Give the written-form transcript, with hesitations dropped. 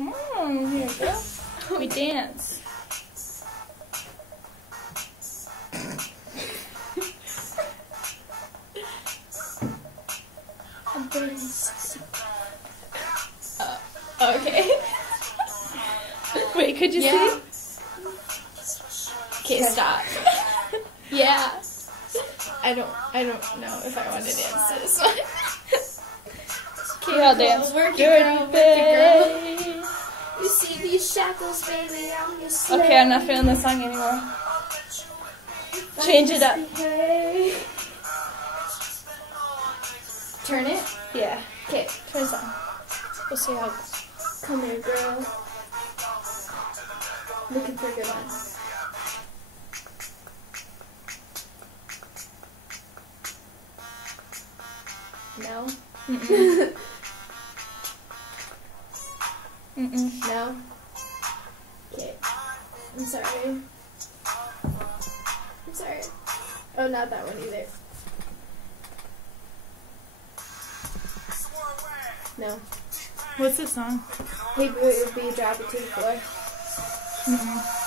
Come on, here, girl. We dance. Okay. Wait, could you see? Okay, stop. Yeah. I don't know if I want to dance to this one. Okay, I'll dance. Dirty babe. You see these shackles, baby, on your slave. Okay, I'm not feeling this song anymore. Change it up. Turn it? Yeah. Okay. Turn this on. We'll see how it goes. Come here, girl. Looking for a good one. No? Mm-mm. Mm-mm. No? Okay. I'm sorry. I'm sorry. Oh, not that one either. No. What's this song? Hey, boo, it would be drop it to the floor. Mm-mm.